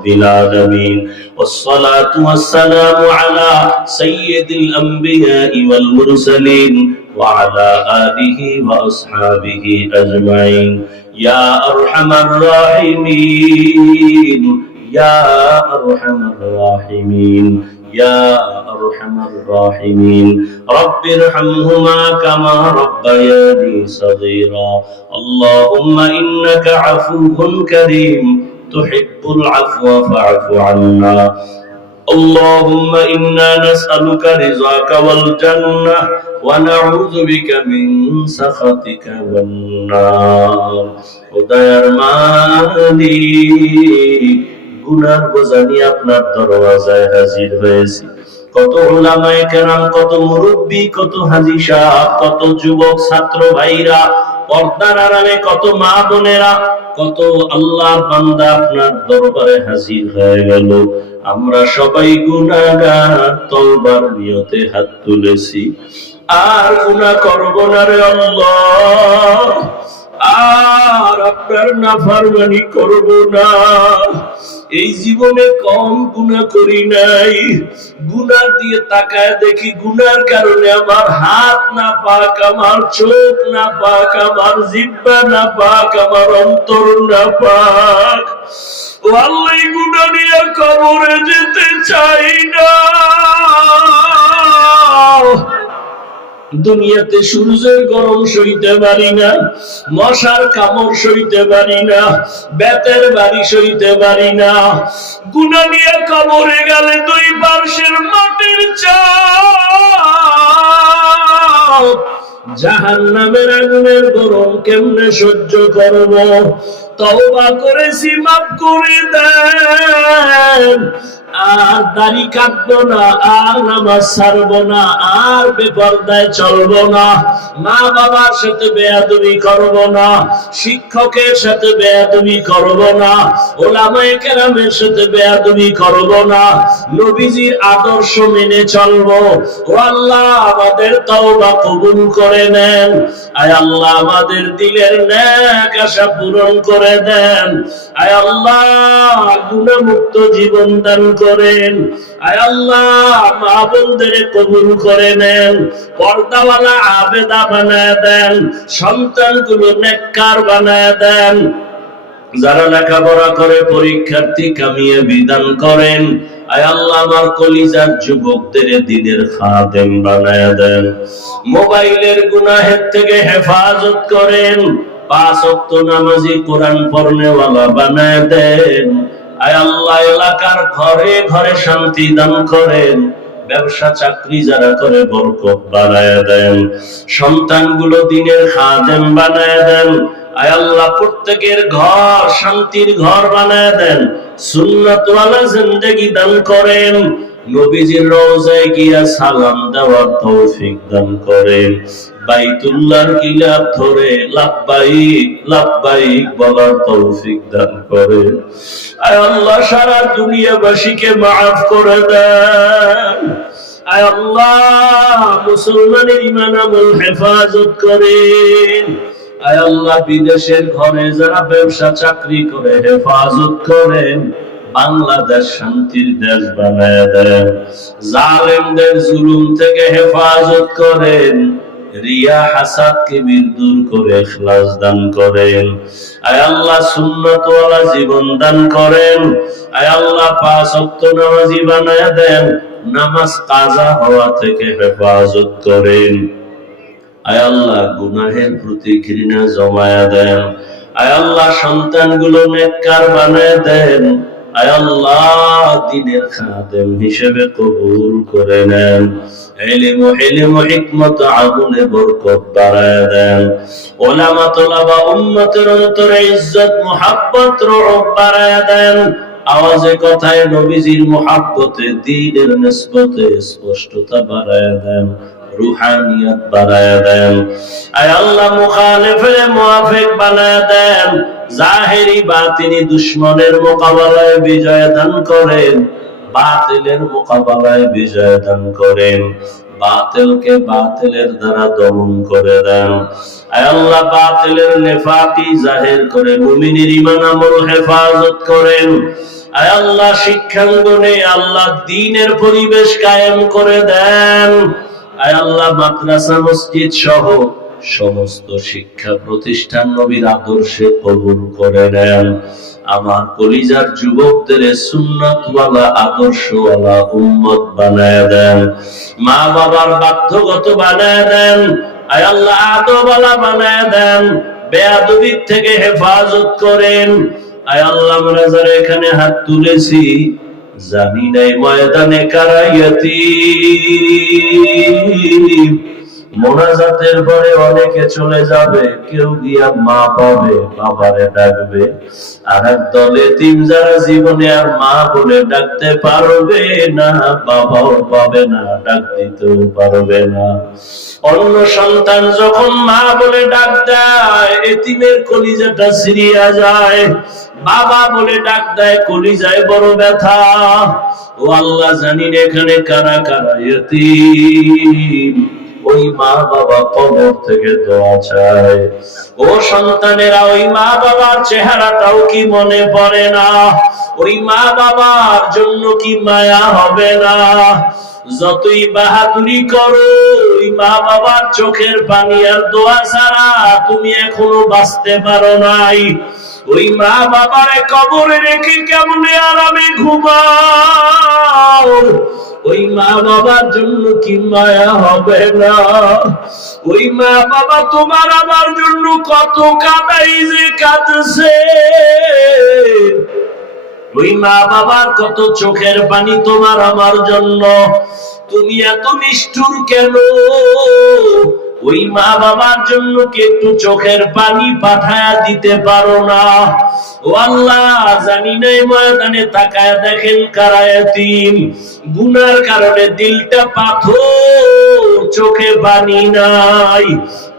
رب العالمين والصلاة والسلام على سيد الأنبياء والمرسلين وعلى آله وأصحابه أجمعين يا أرحم الراحمين يا أرحم الراحمين يا أرحم الراحمين رب ارحمهما كما ربياني صغيرا اللهم إنك عفو كريم تحب العفو فاعف عنا اللهم إنا نسألك رضاك والجنة ونعوذ بك من سخطك والنار উদয়ার মালিক গুনার বোঝা নিয়ে আপনার দরওয়াজায় হাজির হয়েছি কত ওলামায়ে কেরাম কত মুরব্বী কত হাজি সাহেব কত যুবক ছাত্র ভাইরা পর্দার আড়ালে কত মা বোনেরা কত আল্লাহ বান্দা আপনার দরবারে হাজির হয়ে গেল। আমরা সবাই গুণাগার তওবার নিয়তে হাত তুলেছি। আর গুণা করব না রে আল্লাহ। আর আপনার না নাফরমানি করব না। এই জীবনে কম গুণা করি নাই। গুনার দিয়ে তাকায় দেখি গুনার কারণে আমার হাত না পাক, আমার চোখ না পাক, আমার জিব্বা না পাক, আমার অন্তর না পাক। ও আল্লাহ গুণা নিয়ে কবরে যেতে চাই না। দুনিয়াতে সূর্যের গরম সইতে পারি না, মশার কামড় সইতে পারি না, বেতের বাড়ি সইতে পারি না। গুনা নিয়ে কবরে গেলে দুই পার্শ্বের মাটির চাপ। জাহান নামের আগুনের গরম কেমনে সহ্য করব? তওবা করেছি, মাফ করে দেন। আর দাড়ি কাটবো না, আর নামাজ ছাড়বো না, আর বেপরদায় চলবো না। মা বাবার সাথে করব না, শিক্ষকের সাথে করব না কেরামের সাথে করব না। নবীজির আদর্শ মেনে চলবো। ও আল্লাহ, আমাদের তওবা কবুল করে নেন। আয় আল্লাহ, আমাদের দিলের ন্যাক আশা পূরণ করে দেন। আয় আল্লাহ, গুণমুক্ত জীবন দান করেন। আয় আল্লাহ মা বোনদের কবুল করে নেন, পর্দাওয়ালা আবেদা বানায় দেন, সন্তানগুলো নেককার বানায় দেন। যারা লেখাপড়া করে, পরীক্ষার্থী কামিয়ে বিধান করেন। আয় আল্লাহ, আমার কলিজার যুবকদের দিনের খাদেম বানায় দেন। মোবাইলের গুনাহের থেকে হেফাজত করেন। পাঁচ অক্ত নামাজি কোরআন পড়নেওয়ালা বানায় দেন। আল্লাহ, এলাকার ঘরে ঘরে শান্তি দান করেন। ব্যবসা, চাকরি যারা করে বরকত বানায় দেন। সন্তানগুলো দিনের খাদেম বানায় দেন। আয় প্রত্যেকের ঘর শান্তির ঘর বানায় দেন। সুন্নাতওয়ালা জিন্দেগি দান করেন। নবীজির রওজায় গিয়া সালাম দেওয়ার তৌফিক দান করেন। বাইতুল্লাহর ধরে বলার তৌফিক দান করেন। আল্লাহ, সারা দুনিয়াবাসীকে মাফ করে দেন। আয় আল্লাহ, মুসলমানের ইমান আমল হেফাজত করেন। আয় আল্লাহ, বিদেশের ঘরে যারা ব্যবসা, চাকরি করে হেফাজত করেন। বাংলাদেশ শান্তির দেশ বানায় দেন জালেমদের জুলুম থেকে হেফাজত করেন। রিয়া হাসাদ করে দান করেন। আয় আল্লাহ সুন্নাতওয়ালা জীবন দান করেন। আয় আল্লাহ পাঁচ ওয়াক্ত নামাজি বানায় দেন। নামাজ কাজা হওয়া থেকে হেফাজত করেন। আয় আল্লাহ গুনাহের প্রতি ঘৃণা জমায়া দেন। আয় আল্লাহ সন্তানগুলো নেককার বানায় দেন। দিনের আওয়াজে কথায় নবীজির মুহাব্বতে দ্বীনের নিসবতে স্পষ্টতা বাড়ায় দেন। রুহানিয়ত বাড়ায় দেন। আয় আল্লাহ মুখালিফে মুআফিক বানায় দেন। জাহেরি বাতিনি দুশ্মনের মোকাবেলায় বিজয় দান করেন। বাতিলের মোকাবেলায় বিজয় দান করেন। বাতিলকে বাতিলের দ্বারা দমন করে দেন। আয় আল্লাহ বাতিলের নেফাকি জাহির করে মুমিনের ঈমান আমল হেফাজত করেন। আয় আল্লাহ শিক্ষাঙ্গনে আল্লাহ দিনের পরিবেশ কায়েম করে দেন। আয় আল্লাহ, মাদ্রাসা, মসজিদ সহ সমস্ত শিক্ষা প্রতিষ্ঠান নবীর আদর্শে কবুল করে নেন। আমার কলিজার যুবকদের সুন্নতওয়ালা, আদর্শওয়ালা উম্মত বানায় দেন। মা বাবার বাধ্যগত বানায় দেন। আয় আল্লাহ আদবালা বানায় দেন। বেয়াদবির থেকে হেফাজত করেন। আয় আল্লাহ, আমরা যারা এখানে হাত তুলেছি জানি নাই ময়দানে কারাইয়াতি মোনাজাতের পরে অনেকে চলে যাবে, কেউ গিয়া মা পাবে, বাবারে ডাকবে। আর এক দলে তিন যারা জীবনে আর মা বলে ডাকতে পারবে না, বাবাও পাবে না, ডাক দিতেও পারবে না। অন্য সন্তান যখন মা বলে ডাক দেয়, এতিমের কলিজাটা সিরিয়া যায়। বাবা বলে ডাক দেয়, কলিজায় বড় ব্যথা। ও আল্লাহ জানি না এখানে কারা কারা এতিম? ওই মা বাবা কবর থেকে দোয়া চায়। ও সন্তানেরা, ওই মা বাবার চেহারাটাও কি মনে পড়ে না? ওই মা বাবার জন্য কি মায়া হবে না? যতই বাহাদুরি করো, ওই মা বাবার চোখের পানি আর দোয়া ছাড়া তুমি এখনও বাঁচতে পারো নাই। ওই মা বাবারে কবরে রেখে কেমনে আরামে ঘুমাও? ওই মা বাবার জন্য কি মায়া হবে না? ওই মা বাবা তোমার আমার জন্য কত কাদাই যে কাঁদছে। ওই মা বাবার কত চোখের পানি তোমার আমার জন্য। তুমি এত নিষ্ঠুর কেন? ওই মা বাবার জন্য কি একটু চোখের পানি পাঠায়া দিতে পারো না? ও আল্লাহ, জানি নাই ময়দানে তাকায় দেখেন কারায়াতিম গুনার কারণে দিলটা পাথর, চোখে পানি নাই।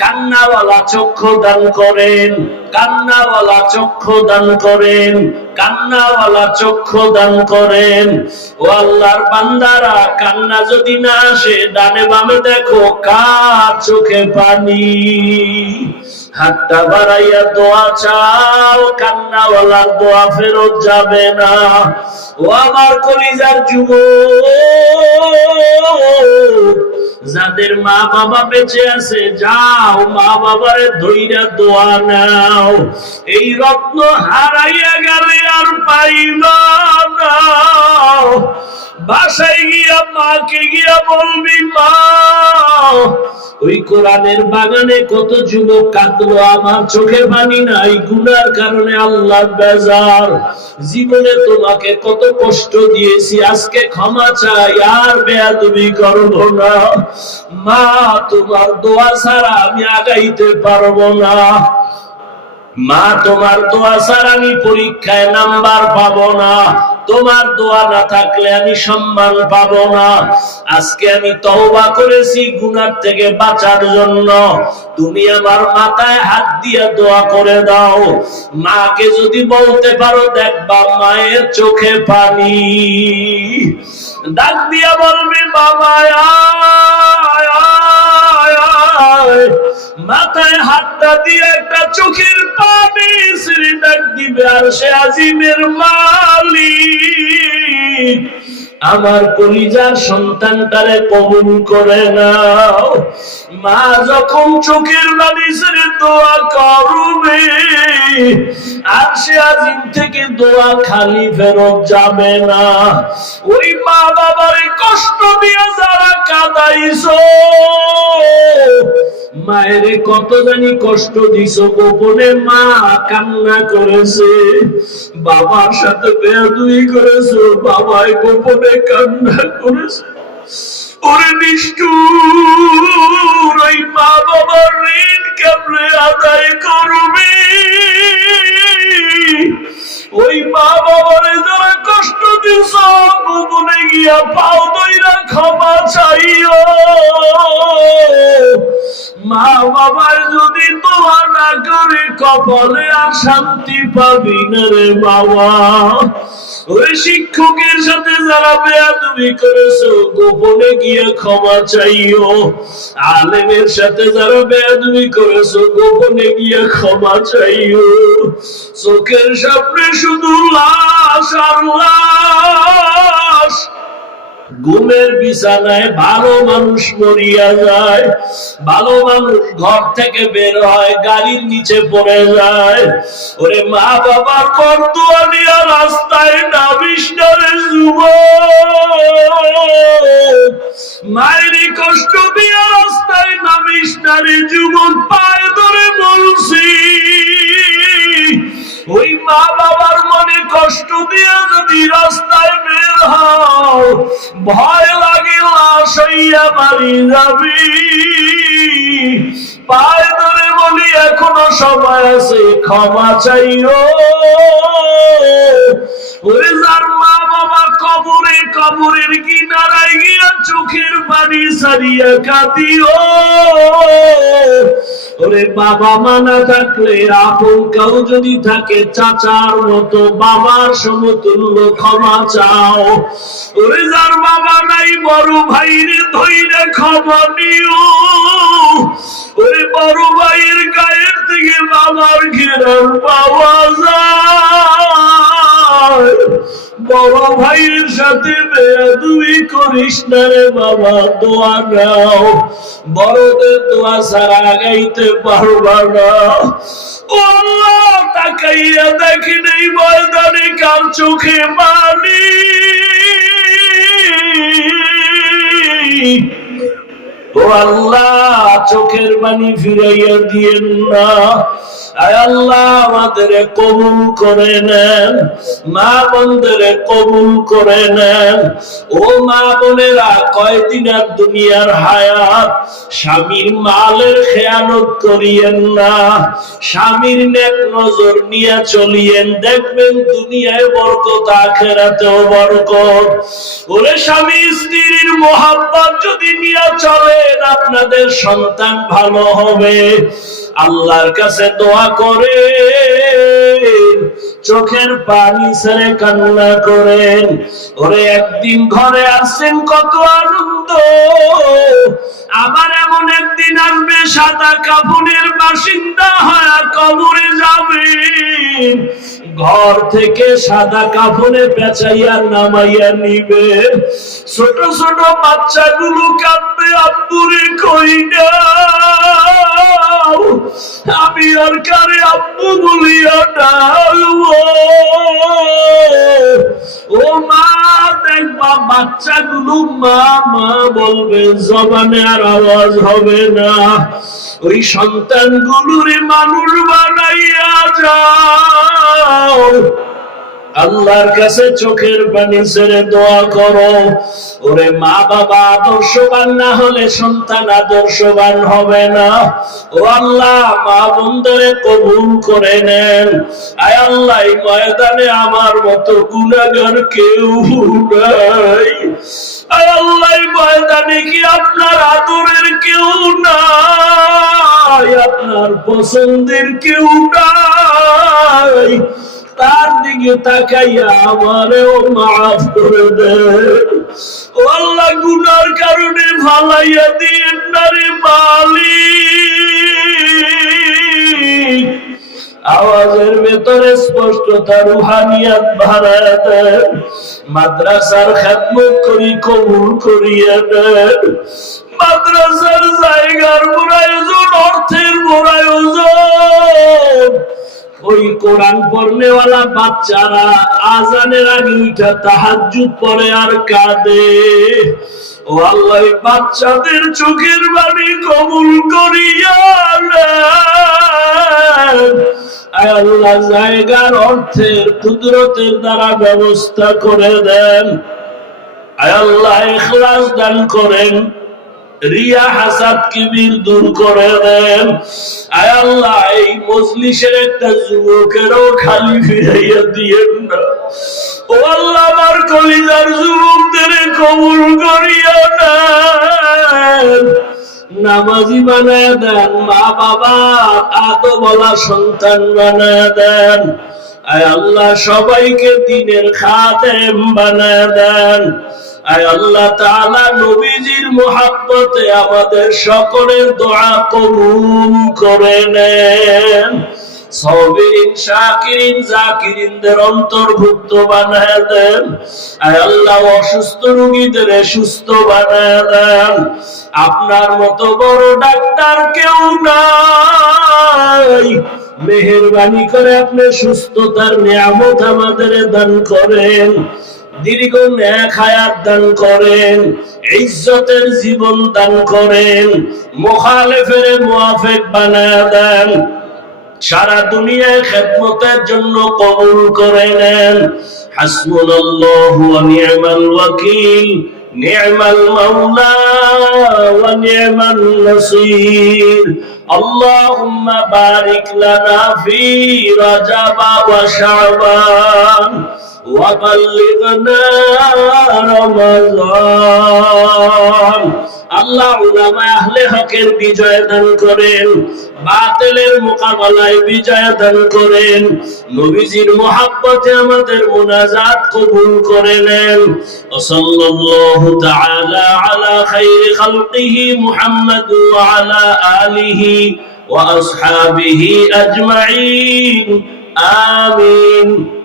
কান্নাওয়ালা চক্ষু দান করেন, কান্নাওয়ালা চক্ষু দান করেন, কান্নাওয়ালা চক্ষু দান করেন। ও আল্লাহর বান্দারা, কান্না যদি না আসে, ডানে বামে দেখো কার চোখে পানি। হাতটা বাড়াইয়া দোয়া চাও, কান্নাওয়ালার দোয়া ফেরত যাবে না। ও আমার কলিজার যুব যাদের মা বাবা বেঁচে আছে, যাও, মা বাবারে ধইরা দোয়া নাও। এই রত্ন হারাইয়া গেলে আর পাইল না। বাসায় গিয়া মাকে গিয়া বলবি, মা, ওই কোরআনের বাগানে কত যুবক আমার চোখে পানি নাই, গুনার কারণে আল্লাহ বেজার। জীবনে তোমাকে কত কষ্ট দিয়েছি, আজকে ক্ষমা চাই, আর না। মা, তোমার দোয়া ছাড়া আমি আগাইতে পারব না। মা, তোমার দোয়া ছাড়া আমি পরীক্ষায় নাম্বার পাবো না। তোমার দোয়া না থাকলে আমি সম্মান পাবো না। আজকে আমি তওবা করেছি গুনার থেকে বাঁচার জন্য। তুমি আমার মাথায় হাত দিয়ে দোয়া করে দাও। মাকে যদি বলতে পারো দেখবা মায়ের চোখে পানি। ডাক দিয়ে বলবি বাবা আয়, আয়, আয়। মাথায় হাতটা দিয়ে একটা চোখের পানি শ্রী ডাক দিবে আর সে আজিমের মালিক। আমার কলিজার সন্তানটারে কবুল করে নাও। মা যখন চোখের ছেড়ে দোয়া করবে, আর সে আজিম থেকে দোয়া খালি ফেরত যাবে না। ওই মা বাবারে কষ্ট দিয়ে যারা কাদাইছো, মায়ের কত জানি কষ্ট দিছ, গোপনে মা কান্না করেছে। বাবার সাথে বেয়াদুই করেছ, বাবাই গোপনে কান্না করেছে। ওরে নিষ্ঠুর ওই মা বাবার ঋণ কেমনে আদায় করবে? ওই মা বাবারে যারা কষ্ট দিছ গোপনে গিয়া পাও দইরা ক্ষমা চাইও। মা বাবার যদি তোয়া না করে, কপালে আর শান্তি পাবি না রে বাবা। ওই শিক্ষকের সাথে যারা বেয়াদবি করেছ, গোপনে গিয়ে ক্ষমা চাইও। আলেমের সাথে যারা বেয়াদবি করেছ, গোপনে গিয়ে ক্ষমা চাইও। চোখের সামনে শুধু লাশ আর লাশ। ঘুমের বিছানায় ভালো মানুষ মরিয়া যায়, ভালো মানুষ ঘর থেকে বের হয়, গাড়ির নিচে পড়ে যায়। ওরে মা বাবার বর্দুয়া নিয়ে রাস্তায় যাবি পায়ে ধরে বলি, এখনও সময় আছে, ক্ষমা চাইও। ওরে যার মা বাবা কবরে, কবরের কিনারায় গিয়া চোখের পানি সারিয়া কাঁদিও। ওরে বাবা মা না থাকলে আপন কেউ যদি থাকে, চাচার মতো বাবার সমতুল্য ক্ষমা চাও। ওরে যার বাবা নাই, বড় ভাইরে ধৈরে ক্ষমা নিও। ওরে বড় ভাইয়ের গায়ের থেকে বাবার ঘেরার পাওয়া যায়। বড় ভাইয়ের সাথে বেয়াদুই করিস না রে বাবা, দোয়া নাও। বড়দের দোয়া ছাড়া গাইতে পারবা না। ও তাকাইয়া দেখি নেই ময়দানে কার চোখে মানি ও আল্লাহ, চোখের পানি ফিরাইয়া দিয়েন না। কবুল করে নেন, মা বোনদের কবুল করে নেন। ও মা বোনেরা, কয়দিন দুনিয়ার হায়াত, স্বামীর মালের খেয়ানত করিয়েন না। স্বামীর নেক নজর নিয়ে চলিয়েন, দেখবেন দুনিয়ায় বরকত, আখেরাতেও বরকত। ওরে স্বামী, স্ত্রীর মোহাব্বত যদি নিয়ে চলেন, আপনাদের সন্তান ভালো হবে। আল্লাহর কাছে দোয়া করে। চোখের পানি ছেড়ে কান্না করেন। ওরে একদিন ঘরে আসেন, কত আনন্দ। আবার এমন একদিন আসবে, সাদা কাপুরের বাসিন্দা হয় কবরে যাবে ঘর থেকে সাদা কাপড়ে পেঁচাইয়া নামাইয়া নিবে ছোট ছোট বাচ্চাগুলো কাঁদবে আব্বুরে কই না আমি আর কারে আব্বু বলিয়া ডাকবো? ও মা, দেখবা বাচ্চাগুলো মা মা বলবে, জবানে আর আওয়াজ হবে না। ওই সন্তানগুলোরে মানুষ বানাইয়া যাও। আল্লাহর কাছে চোখের পানি ছেড়ে দোয়া করো। ওরে মা বাবা, আদর্শবান না হলে সন্তান আদর্শবান হবে না। ও আল্লাহ, মা বন্ধরে কবুল করে নেন। আয় আল্লাহ ময়দানে আমার মতো গুণাগার কেউ নাই। আয় আল্লাহ ময়দানে কি আপনার আদরের কেউ নাই? আপনার পছন্দের কেউ নাই? তার দিকে তাকাইয়া আমারেও মাফ করে ও আল্লাহ, গুনার কারণে ভালাইয়া দিন না রে মালিক। আওয়াজের ভেতরে স্পষ্টতা, রুহানিয়াত ভাড়ায় দেন মাদ্রাসার খেদমত করি, কবুল করিয়া দেন মাদ্রাসার জায়গার মোরায়োজন ওই কোরআন পড়নেওয়ালা বাচ্চারা আজানের আগে উঠা তাহাজ্জুদ পড়ে আর কাঁদে। ও আল্লাহ বাচ্চাদের চোখের বাণী কবুল করিয়া। আল্লাহ, জায়গার অর্থের, কুদরতের দ্বারা ব্যবস্থা করে দেন। আল্লাহ ইখলাস দান করেন। রিয়া হাসাদ কিবির দূর করে দেন। আয় আল্লাহ, এই মজলিসের একটা যুবকেরও খালি ফিরাইয়া দিয়েন না। ও আল্লাহ, আমার কলিজার যুবকদের কবুল করিয়া নেন নামাজি বানায় দেন, মা বাবা আদো বলা সন্তান বানায় দেন। আয় আল্লাহ, সবাইকে দিনের খাদেম বানায় দেন। আয় আল্লাহ নবীজির মোহাব্বতে আমাদের সকলের দোয়া কবুল করে নেন। শাকিরিন জাকিরিনদের অন্তর্ভুক্ত বানায় দেন। আয় আল্লাহ অসুস্থ সুস্থ বানায় দেন। আপনার মতো বড় ডাক্তার কেউ নাই। মেহেরবানি করে আপনি সুস্থতার নিয়ামত আমাদের দান করেন। দীর্ঘ ন্যাক হায়াত দান করেন, ইজ্জতের জীবন দান করেন, মোখালেফের মুআফিক বানায় দেন, সারা দুনিয়ায় খেদমতের জন্য কবুল করে নেন। হাসবুনাল্লাহু ওয়া নি'মাল ওয়াকিল নি'মাল মাওলা ওয়া নি'মাল নাসির। আল্লাহুম্মা বারিক লানা ফি রাজাবা وبلغنا رمضان আল্লাহ উলামা আহলে হকের বিজয় দান করেন বাতিলের মোকাবেলায় বিজয় দান করেন নবীজির মোহাব্বতে আমাদের মুনাজাত কবুল করে নেন সাল্লাল্লাহু তাআলা আলা খাইরি খালকিহি মুহাম্মদ ওয়া আলা আলিহি ওয়া আসহাবিহি আজমাইন আমিন